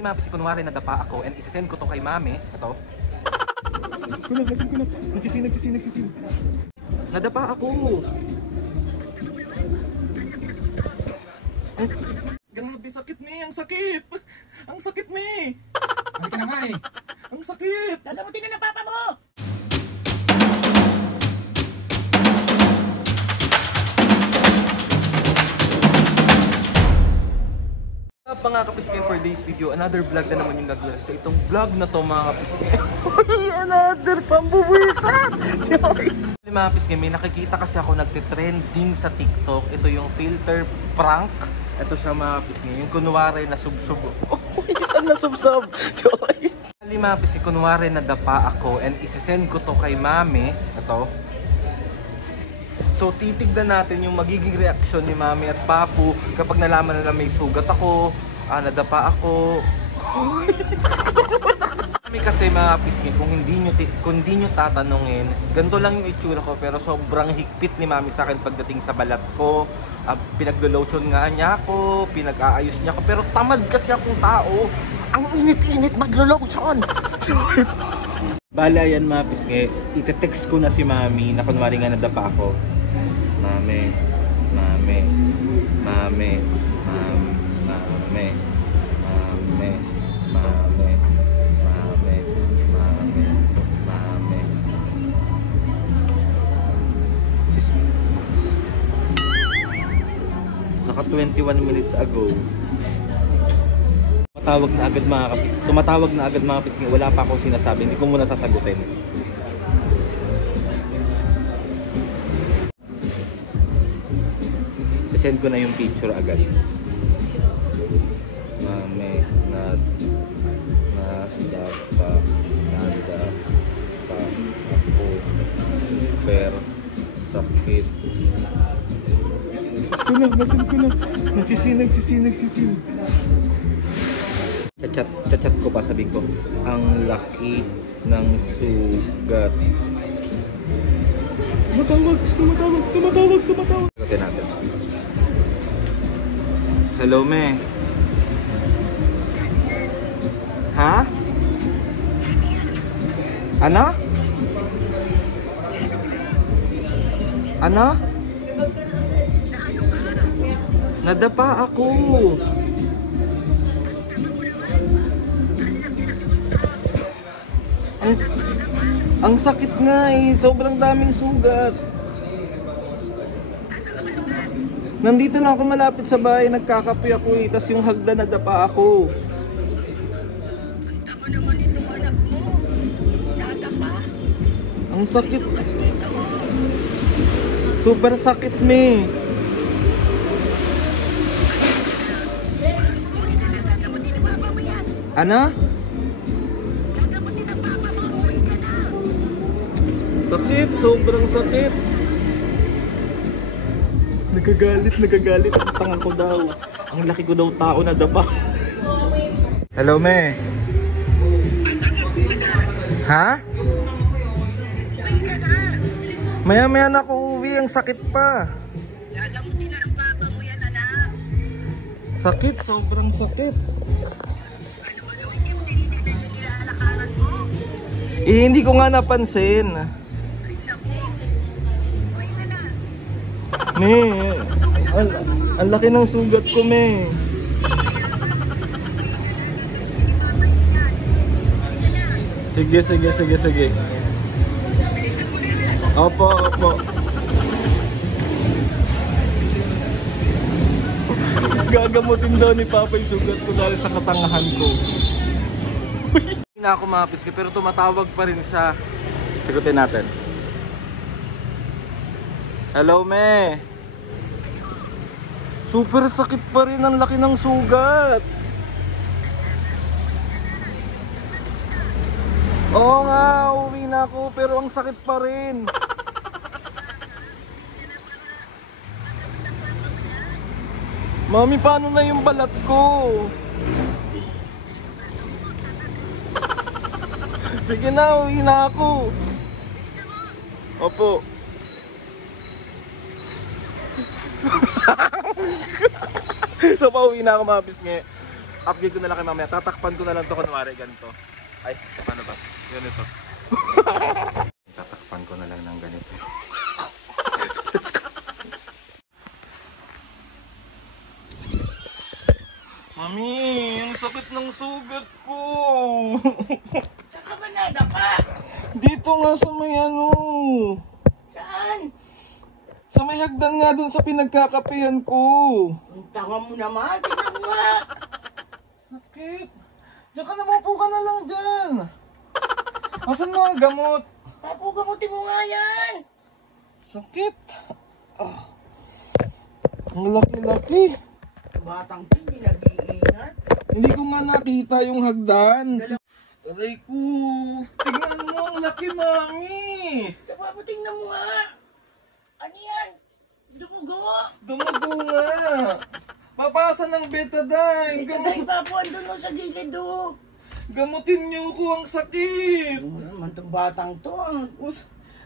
Mapis, kunwari nadapa ako and isisend ko to kay mami. Ito. Lasing ko na. Nagsisin. Nadapa ako. Grabe, sakit me. Ang sakit. Ang sakit me. Ano ka na nga eh? Ang sakit. Dadamutin na ng papa mo. Mga kapiskin, for this video, another vlog na naman yung naglas sa itong vlog na to mga kapiskin. Another pambuwisan! Mga kapiskin, may nakikita kasi ako nagtitrending sa TikTok. Ito yung filter prank. Ito siya mga kapiskin, yung kunwari na subsub. Isang na subsub! Mga kapiskin, kunwari na dapa ako and isisend ko to kay mami. Ito. So titignan natin yung magiging reaksyon ni mami at papu kapag nalaman na may sugat ako, nadapa ako. Kami kasi mga pisngi, kung hindi nyo tatanungin, ganito lang yung itsura ko pero sobrang higpit ni mami sa akin pagdating sa balat ko. Pinaglo-lotion nga niya ako, pinag-aayos niya ako, pero tamad kasi akong tao. Ang init-init maglo-lotion. Bala yan mga pisngi, ite-text ko na si mami na kunwari nga nadapa ako. Mami. Naka 21 minutes ago. Tumatawag na agad mga pisngi. Wala pa akong sinasabi, hindi ko muna sasagutin. Send ko na yung picture agad. Mami, nadapa ako. Super sakit. Masin ko na. Nagsisin. Chat ko pa, sabi ko, ang laki ng sugat. Tumatawag. Kasi natin. Hello, me. Ha? Ano? Nadapa ako. Ang sakit nga eh. Sobrang daming sugat. Nandito na ako malapit sa bahay, nagkakape ako eh, tas yung hagdan nadapa ako. Ang sakit. Super sakit me. Ano? Sakit, sobrang sakit. Nagagalit ang tanga ko daw. Ang laki ko daw tao na dapa. Hello, me. Ha? Maya-maya na ako uwi, ang sakit pa. Dadamutin na ng papa mo yan, anak. Sakit, sobrang sakit. Hindi mo tinitignan yung kinaalakaran mo. Hindi ko nga napansin. Me, ang laki ng sugat ko, me. Sige. Opo. Gagamutin daw ni Papa yung sugat ko dahil sa katangahan ko. Hindi na ako mapiski pero tumatawag pa rin siya. Sagutin natin. Hello, me. Super sakit pa rin, ang laki ng sugat. Oo nga, uwi na ako pero ang sakit pa rin. Mami, paano na yung balat ko? Sige na, uwi na ako. Opo. So pauwi na ako mga pisngi. Upgrade ko na lang kay mamaya. Tatakpan ko na lang to kunwari ganito. Ay, paano ba? Ganito. Tatakpan ko na lang ng ganito. Let's go. Mami, ang sakit ng sugat ko. Saan ka ba nadapa? Dito nga sa may ano. Saan? Sa may hagdan nga dun sa pinagkakapihan ko. Ang tanga mo naman. Tingnan mo nga. Sakit. Diyan ka naman po ka na lang dyan. Asan mga gamot? Papugamutin mo nga yan. Sakit. Ah. Ang laki-laki. Batang hindi nag-iingat. Hindi ko nga nakita yung hagdan. Aray ko. Tingnan mo, ang laki, mami. Tama mo, tingnan mo nga. Ano yan? Dumugo. Dumugo nga. Papasa ng betadine. Ikaw na ipapuan doon sa gilid do. Gamutin niyo ko, ang sakit. Ano naman itong batang to?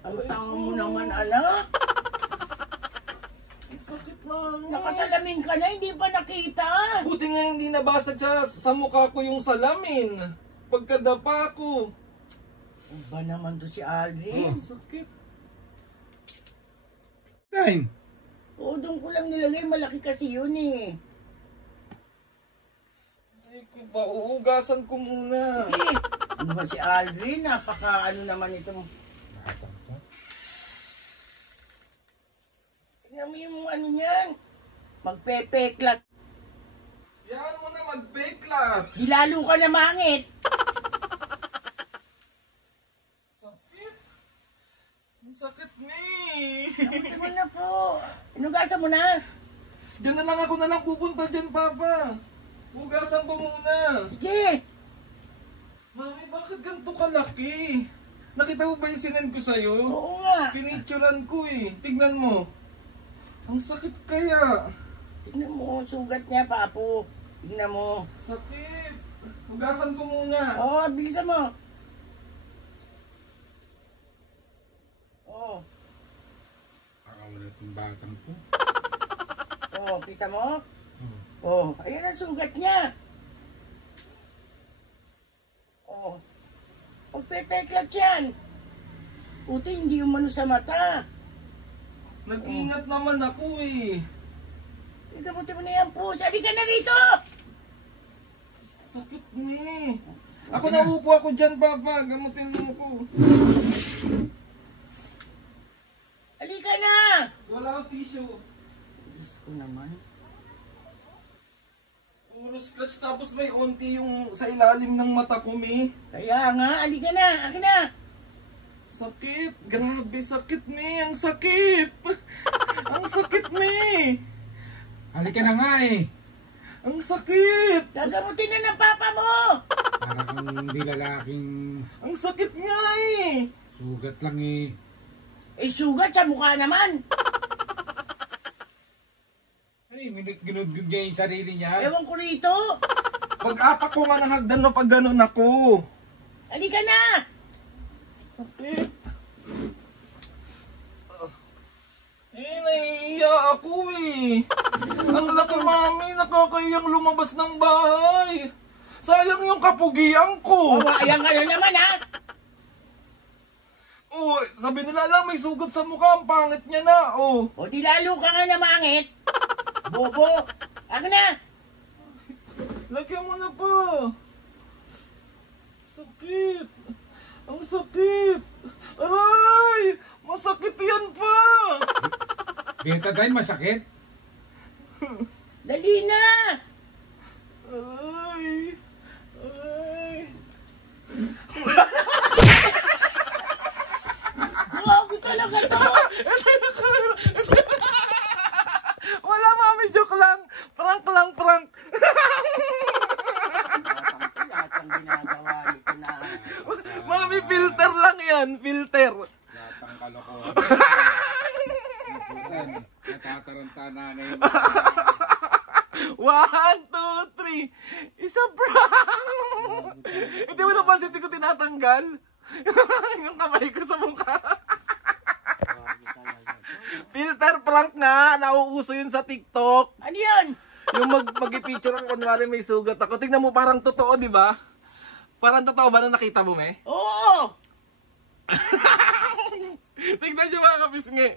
Ang tanga mo naman, anak. Ang sakit, mami. Nakasalamin ka na, hindi pa nakita. Buti nga hindi nabasag sa mukha ko yung salamin. Pagkadapa ko. Ano ba naman to si Aldrin? Sakit. Time. Oo, doon ko lang nilagay. Malaki kasi yun eh. Ay ko ba, uugasan ko muna. Eh, ano ba si Aldrin? Napaka ano naman itong... Tingnan mo yung ano niyan. Magpepeklat. Yan mo na magpeklat. Di lalo ka na mangit. Sakit. Ang sakit ni. Namunti mo na po. Inugasan mo na. Diyan na lang ako na lang pupunta dyan, Papa. Ugasan ko muna. Sige. Mami, bakit ganito kalaki? Nakita mo ba yung sinend ko sa'yo? Oo nga. Pinicturean ko eh. Tignan mo. Ang sakit kaya. Tingnan mo, sugat niya, papo. Tingnan mo. Sakit. Ugasan ko muna. Oo, bilisan mo. Oo. Pakawala itong batang to. Oo, kita mo? Oo, ayan ang sugat niya. Oo. Pagpepeklat yan. Puti, hindi umano sa mata. Nag-ingat naman ako eh. Ikamuti mo na yan po. Sali ka na rito! Sakit ni. Ako naupo ako dyan, Papa. Gamutin mo ako. Halika na! Wala akong tissue. Diyos ko naman. Puro scratch tapos may onti yung sa ilalim ng mata ko, Mi. Kaya nga, halika na! Akin na! Sakit. Grabe, sakit, Mi. Ang sakit. Ang sakit, Mi. Halika na nga eh. Ang sakit. Gagamutin na ng papa mo! Para kang hindi lalaking Ang sakit nga eh. sugat lang eh. Eh, sugat sa mukha naman! Ano yung ginudgud niya yung sarili niya? Ewan ko rito! Pag-apak ko nga ng hagdan no pag ganun ako. Halika na! Sakit. Naiiya ako eh. Ang laki, Mami. Nakakayang lumabas ng bahay. Sayang yung kapugian ko. Awayan ka na naman, ha? Oh, sabi nila lang may sugat sa mukha. Ang pangit niya na. Oh. O di lalo ka nga namangit. Bobo! Akin na! Lagyan mo na pa. Sakit. Ang sakit. Aray! Masakit yan pa. Betadine masakit? Dali na! Aray. Aray. Grabe talaga to! Wala, Mami. Joke lang. Prank lang, prank. Lahat ang ginagawa nito na... Mami, filter lang yan. Filter. Lahat ang kalokohan. Natataranta na na yun. 1, 2, 3. Isa prank. Hindi mo napansin, hindi ko tinatanggal. Yung kamay ko sa mukha. Filter prank nga. Nauuso yun sa TikTok. Ano yun? Yung mag-picture ako, kunwari may sugat ako. Tignan mo, parang totoo, di ba? Parang totoo ba na nakita mo, me? Oo! Tignan niyo mga kapisngi.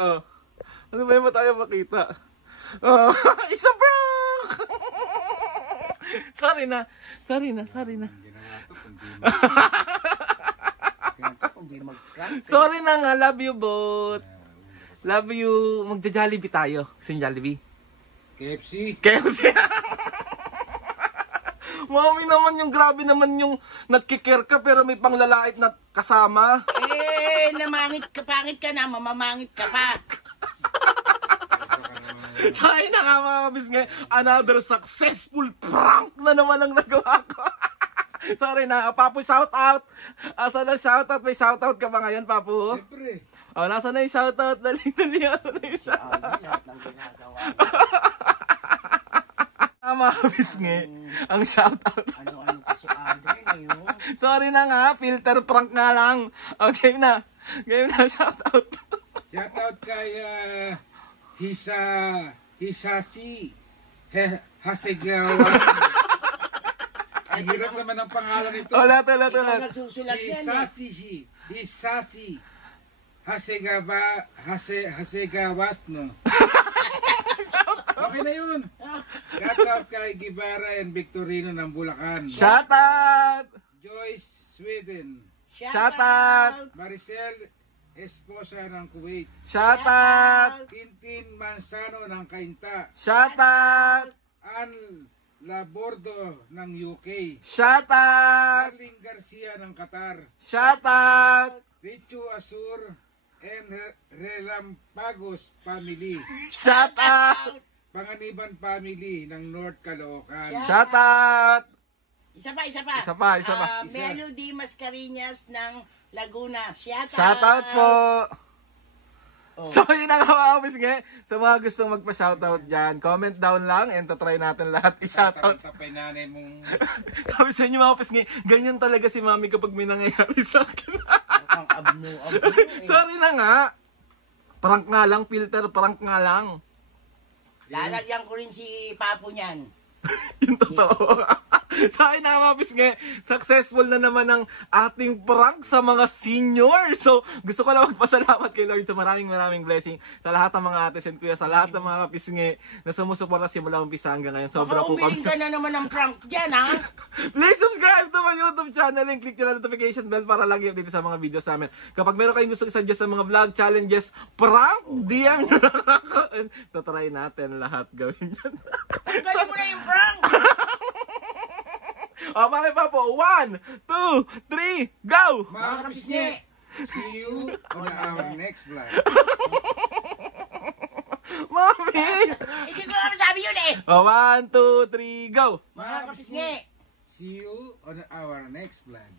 Oh. Ano ba yung tayo makita? Oh. Isa prank! Sorry na. Ginawa to, Kung di mag-prank. Sorry na nga, love you both. Love you. Magja-Jollibee tayo. Gusto niyo Jollibee? KFC. KFC. Mami naman yung grabe naman yung nagkikir ka pero may panglalait na kasama. Namangit ka, pangit ka na, mamamangit ka pa. Sorry na nga mga kabisngi. Another successful prank na naman ang nagawa ko. Sorry na. Papu, shout out. Asa na shout out? May shout out ka ba ngayon, Papu? Siyempre. Oh, nasa na yung shout out? Dali. Asa na yung shout out? Lahat ng ginagawa. Mga kabisngi. Ang shout out. Ano kasi Andre na yun. Sorry na nga. Filter prank nga lang. Okay na. Game na. Shout out. Shout out kay Hisashi Hasegawa. Ang hirap naman ang pangalan nito. Ulat. Ikaw nagsusulat yan eh. Hisashi Hasegawas, no? Okay na yun. Shout out kay Gibara and Victorino ng Bulacan. Shout out. Joyce, Sweden. Shout out. Maricel Esposa ng Kuwait. Shout out. Tintin Mansano ng Cainta. Shout out. Ann Labordo ng UK. Shout out. Darling Garcia ng Qatar. Shout out. Richu Asur and Relampagos family. Shout out. Panganiban family ng North Caloocan. Shout out. Isa pa. Isa pa. Melody Mascareñas ng Laguna. Shout Shoutout po! So yun ang mga kabisngi. Sa mga gustong magpa-shoutout dyan, comment down lang and try natin lahat i-shoutout. Sa nanay mong... Sabi sa inyo mga kabisngi, ganyan talaga si mami kapag may nangyayari sa akin. Ang abno. Sorry na nga. Prank nga lang, filter, prank nga lang. Lalagyan ko rin si Papo niyan. Yung totoo. So ayun na mga pisngi, successful na naman ang ating prank sa mga senior. So gusto ko lang magpasalamat kay Lord sa maraming blessing sa lahat ng mga ates and kuya, sa lahat ng mga pisngi na sumusuporta simula umpisa hanggang ngayon. Sobra po kami. Umiling ka na naman ng prank dyan, ha? Please subscribe to my YouTube channel and click nyo na notification bell para lagi update sa mga videos namin. Kapag meron kayong gusto i-suggest sa mga vlog, challenges, prank, DM nyo lang ako. And tatry natin lahat gawin dyan. Tanggalin mo na yung prank! O, mami pa po. 1, 2, 3, go! Mga kapisngi, see you on our next vlog. Mami! Hindi ko naman sabi yun eh! O, 1, 2, 3, go! Mga kapisngi! See you on our next vlog.